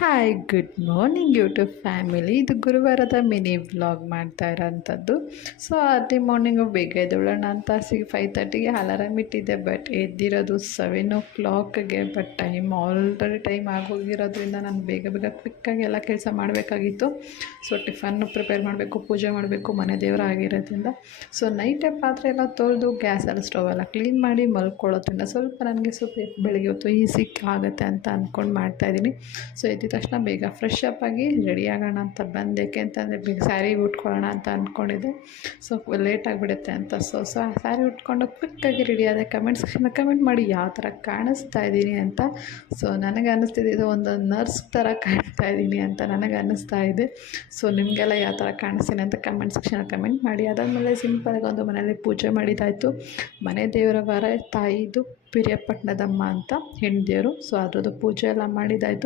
Hi good morning YouTube family. ಇದು ಗುರುವಾರದ mini vlog ಮಾಡ್ತಾ ಇರೋಂಥದ್ದು. So early morning ಬೇಗ ಎದ್ದೇಳೋಣ ಅಂತ 5:30ಗೆ ಅಲಾರಾಮ್ ಇಟ್ಟಿದ್ದೆ. ಬಟ್ ಎದ್ದಿರೋದು 7 o'clockಗೆ. ಬಟ್ ಆಲ್ರೆಡಿ ಟೈಮ್ ಆಗೋಗಿರೋದ್ರಿಂದ ನಾನು ಬೇಗ ಬೇಗ ಕ್ವಿಕ್ಕಾಗಿ ಎಲ್ಲ ಕೆಲಸ ಮಾಡಬೇಕಾಗಿತ್ತು. ಸೊ ಟಿಫನ್ನು ಪ್ರಿಪೇರ್ ಮಾಡಬೇಕು, ಪೂಜೆ ಮಾಡಬೇಕು, ಮನೆ ದೇವರ ಆಗಿರೋದ್ರಿಂದ. ಸೊ ನೈಟೇ ಪಾತ್ರೆ ಎಲ್ಲ ತೊಳೆದು ಗ್ಯಾಸೆಲ್ಲ ಸ್ಟವ್ ಎಲ್ಲ ಕ್ಲೀನ್ ಮಾಡಿ ಮಲ್ಕೊಳ್ಳೋದ್ರಿಂದ ನನಗೆ ಬೆಳಿಗ್ಗೆ ಹೊತ್ತು ಈಸಿ ಆಗುತ್ತೆ ಅಂತ ಅಂದ್ಕೊಂಡು ಮಾಡ್ತಾಯಿದ್ದೀನಿ. ಸೊ ಎದ್ದ ತಕ್ಷಣ ಬೇಗ ಫ್ರೆಶ್ ಅಪ್ ಆಗಿ ರೆಡಿ ಆಗೋಣ ಅಂತ ಬಂದೆ. ಯಾಕೆಂತಂದರೆ ಬೇಗ ಸ್ಯಾರಿ ಉಟ್ಕೊಳ್ಳೋಣ ಅಂತ ಅಂದ್ಕೊಂಡಿದ್ದೆ. ಸೊ ಲೇಟ್ ಆಗಿಬಿಡುತ್ತೆ ಅಂತ. ಸೊ ಸ್ಯಾರಿ ಉಟ್ಕೊಂಡು ಕ್ವಿಕ್ಕಾಗಿ ರೆಡಿ ಆದೆ. ಕಮೆಂಟ್ ಸೆಕ್ಷನಲ್ಲಿ ಕಮೆಂಟ್ ಮಾಡಿ ಯಾವ ಥರ ಕಾಣಿಸ್ತಾ ಇದ್ದೀನಿ ಅಂತ. ಸೊ ನನಗೆ ಅನ್ನಿಸ್ತಿದೆ ಇದು ಒಂದು ನರ್ಸ್ ಥರ ಕಾಣ್ತಾ ಇದ್ದೀನಿ ಅಂತ ನನಗೆ ಅನ್ನಿಸ್ತಾ ಇದೆ. ಸೊ ನಿಮಗೆಲ್ಲ ಯಾವ ಥರ ಕಾಣಿಸ್ತೀನಿ ಅಂತ ಕಮೆಂಟ್ ಸೆಕ್ಷನಲ್ಲಿ ಕಮೆಂಟ್ ಮಾಡಿ. ಅದಾದಮೇಲೆ ಸಿಂಪಲಾಗಿ ಒಂದು ಮನೆಯಲ್ಲಿ ಪೂಜೆ ಮಾಡಿದ್ದಾಯಿತು. ಮನೆ ದೇವರ ವಾರ ತಾಯಿದು ಪಿರಿಯಪಟ್ಟಣದಮ್ಮ ಅಂತ ಹೆಣ್ಣು ದೇವರು. ಸೊ ಅದ್ರದ್ದು ಪೂಜೆ ಎಲ್ಲ ಮಾಡಿದ್ದಾಯಿತು.